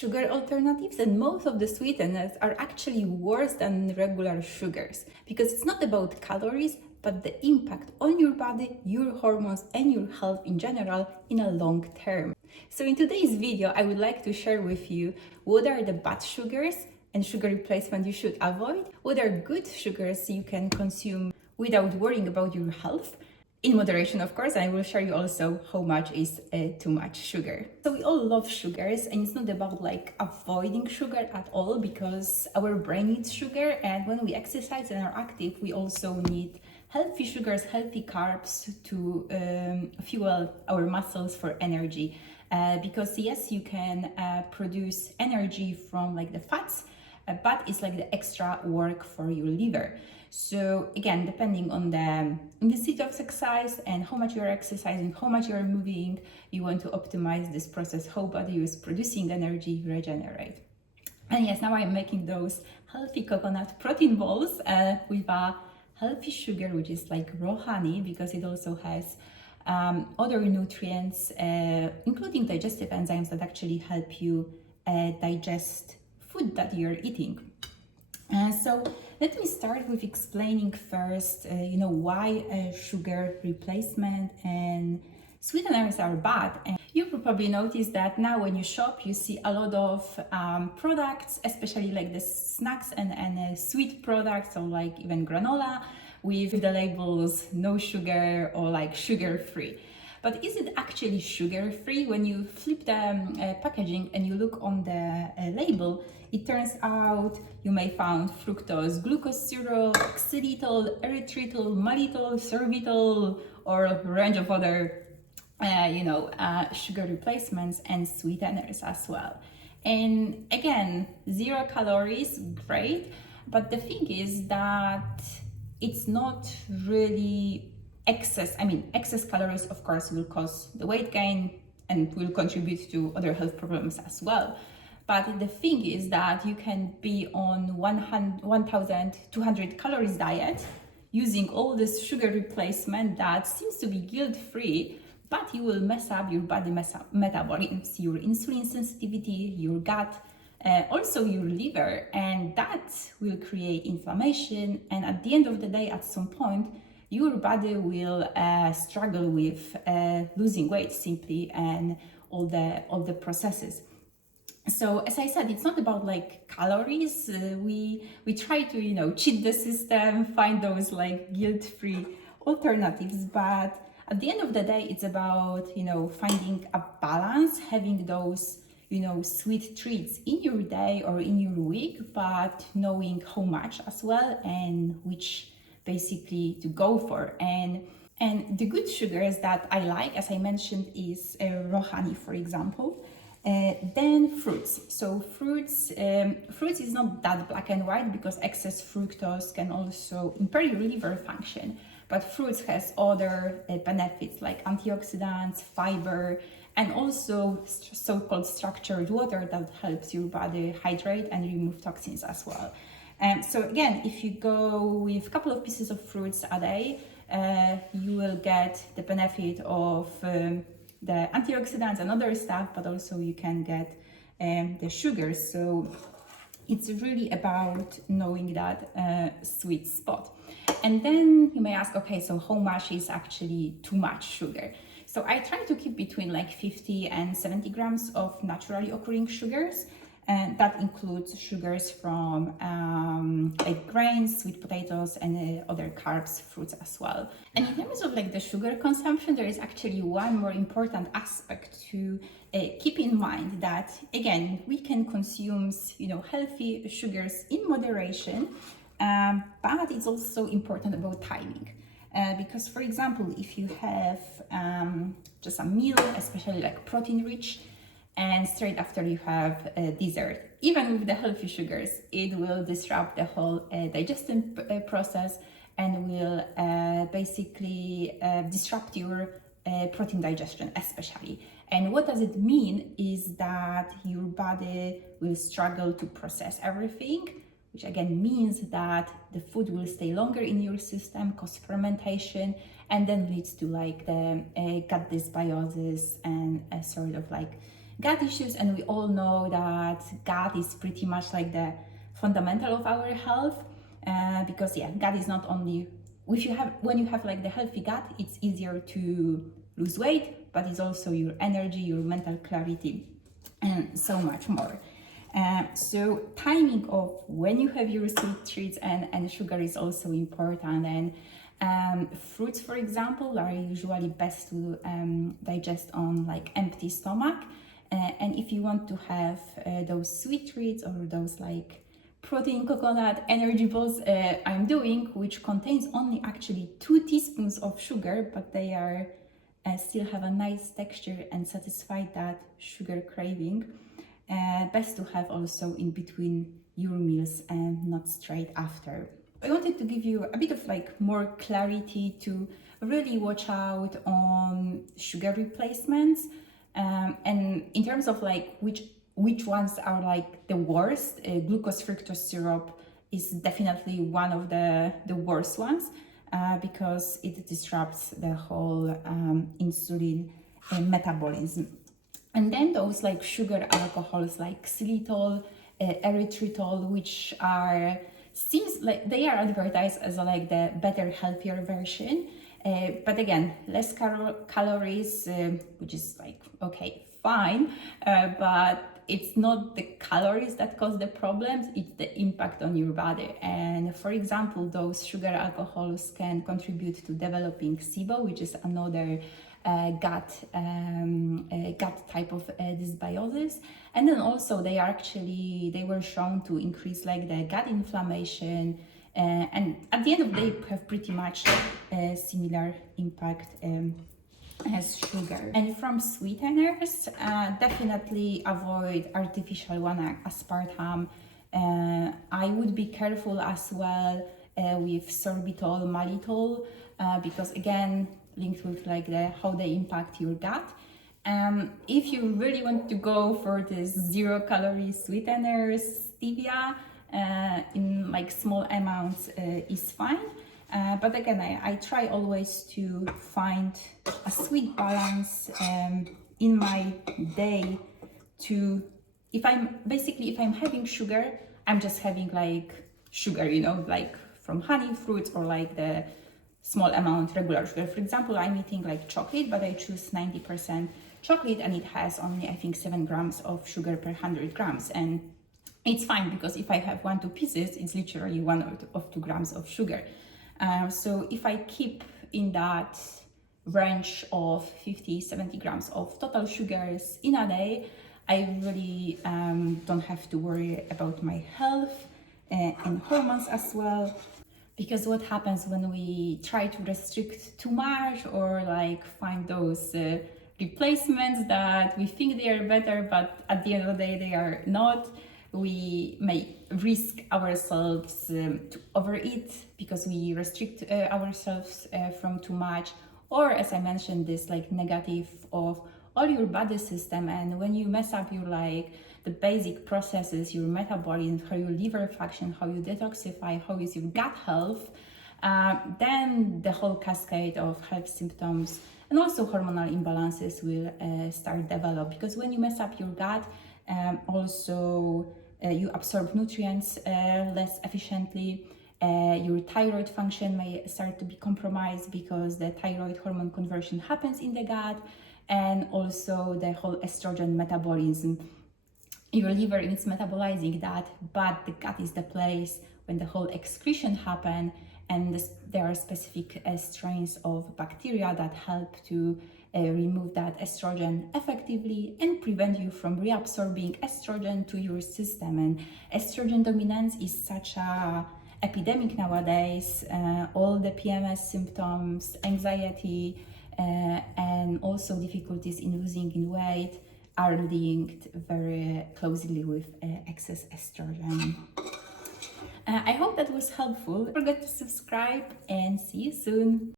sugar alternatives, and most of the sweeteners are actually worse than regular sugars because it's not about calories, but the impact on your body, your hormones, and your health in general in a long term. So in today's video, I would like to share with you what are the bad sugars and sugar replacement you should avoid, what are good sugars you can consume without worrying about your health, in moderation, of course. I will show you also how much is too much sugar. So we all love sugars, and it's not about like avoiding sugar at all, because our brain needs sugar, and when we exercise and are active, we also need healthy sugars, healthy carbs to fuel our muscles for energy. Because yes, you can produce energy from like the fats, but it's like the extra work for your liver. So again, depending on the intensity of exercise and how much you're exercising, how much you're moving, you want to optimize this process, how body is producing energy, regenerate. And yes, now I'm making those healthy coconut protein balls with a healthy sugar, which is like raw honey, because it also has other nutrients, including digestive enzymes that actually help you digest food that you're eating. So let me start with explaining first, why sugar replacement and sweeteners are bad. And you probably noticed that now when you shop, you see a lot of products, especially like the snacks and sweet products, or like even granola, with the labels no sugar or like sugar-free. But is it actually sugar-free? When you flip the packaging and you look on the label, it turns out you may find fructose, glucose syrup, xylitol, erythritol, malitol, sorbitol, or a range of other sugar replacements and sweeteners as well. And again, 0 calories, great. But the thing is that it's not really excess. Excess calories, of course, will cause the weight gain and will contribute to other health problems as well. But the thing is that you can be on 1,200 calories diet using all this sugar replacement that seems to be guilt-free, but you will mess up your body metabolism, your insulin sensitivity, your gut, also your liver, and that will create inflammation. And at the end of the day, at some point, your body will struggle with losing weight simply, and all the processes. So as I said, it's not about like calories. We try to cheat the system, find those like guilt-free alternatives, but at the end of the day, it's about finding a balance, having those sweet treats in your day or in your week, but knowing how much as well and which basically to go for. And the good sugars that I like, as I mentioned, is raw honey, for example. Then fruits. So fruits is not that black and white, because excess fructose can also impair your liver function. But fruits has other benefits like antioxidants, fiber, and also so-called structured water that helps your body hydrate and remove toxins as well. And so again, if you go with a couple of pieces of fruits a day, you will get the benefit of the antioxidants and other stuff, but also you can get the sugars. So it's really about knowing that sweet spot. And then you may ask, okay, so how much is actually too much sugar? So I try to keep between like 50 and 70 grams of naturally occurring sugars. And that includes sugars from like grains, sweet potatoes, and other carbs, fruits as well. And in terms of like the sugar consumption, there is actually one more important aspect to keep in mind, that again, we can consume healthy sugars in moderation, but it's also important about timing. Because for example, if you have just a meal, especially like protein rich, and straight after you have a dessert, even with the healthy sugars, it will disrupt the whole digestion process and will basically disrupt your protein digestion especially. And what does it mean is that your body will struggle to process everything, which again means that the food will stay longer in your system, cause fermentation, and then leads to like the gut dysbiosis and a sort of like gut issues, and we all know that gut is pretty much like the fundamental of our health, because yeah, gut is not only, when you have like the healthy gut, it's easier to lose weight, but it's also your energy, your mental clarity, and so much more. So timing of when you have your sweet treats and sugar is also important. And fruits, for example, are usually best to digest on like empty stomach. And if you want to have those sweet treats or those like protein coconut energy balls I'm doing, which contains only actually 2 teaspoons of sugar, but they are still have a nice texture and satisfy that sugar craving. Best to have also in between your meals and not straight after. I wanted to give you a bit of like more clarity to really watch out on sugar replacements, and in terms of like which ones are like the worst. Glucose fructose syrup is definitely one of the worst ones, because it disrupts the whole insulin metabolism. And then those like sugar alcohols like xylitol, erythritol, which are, seems like they are advertised as like the better, healthier version. But again, less calories, which is like, okay, fine, but it's not the calories that cause the problems, it's the impact on your body. And for example, those sugar alcohols can contribute to developing SIBO, which is another gut type of dysbiosis. And then also they were shown to increase like the gut inflammation, and at the end of the day have pretty much a similar impact as sugar. And from sweeteners, definitely avoid artificial one, aspartame. I would be careful as well with sorbitol, malitol, because again, linked with like how they impact your gut. If you really want to go for this 0-calorie sweeteners, stevia in like small amounts is fine. But again, I try always to find a sweet balance in my day. To if I'm having sugar, I'm just having like sugar, like from honey, fruits, or like the small amount regular sugar. For example, I'm eating like chocolate, but I choose 90% chocolate, and it has only, I think, 7 grams of sugar per 100 grams. And it's fine, because if I have 1-2 pieces, it's literally 1 or 2 grams of sugar. So if I keep in that range of 50-70 grams of total sugars in a day, I really don't have to worry about my health and hormones as well. Because what happens when we try to restrict too much, or like find those replacements that we think they are better, but at the end of the day they are not, we may risk ourselves to overeat because we restrict ourselves from too much. Or, as I mentioned, this like negative of all your body system. And when you mess up your like the basic processes, your metabolism, how your liver function, how you detoxify, how is your gut health, then the whole cascade of health symptoms and also hormonal imbalances will start develop. Because when you mess up your gut, you absorb nutrients less efficiently. Your thyroid function may start to be compromised, because the thyroid hormone conversion happens in the gut, and also the whole estrogen metabolism. Your liver is metabolizing that, but the gut is the place when the whole excretion happen, and there are specific strains of bacteria that help to remove that estrogen effectively and prevent you from reabsorbing estrogen to your system. And estrogen dominance is such a epidemic nowadays. All the PMS symptoms, anxiety, and also difficulties in losing in weight are linked very closely with excess estrogen. I hope that was helpful. Don't forget to subscribe, and see you soon.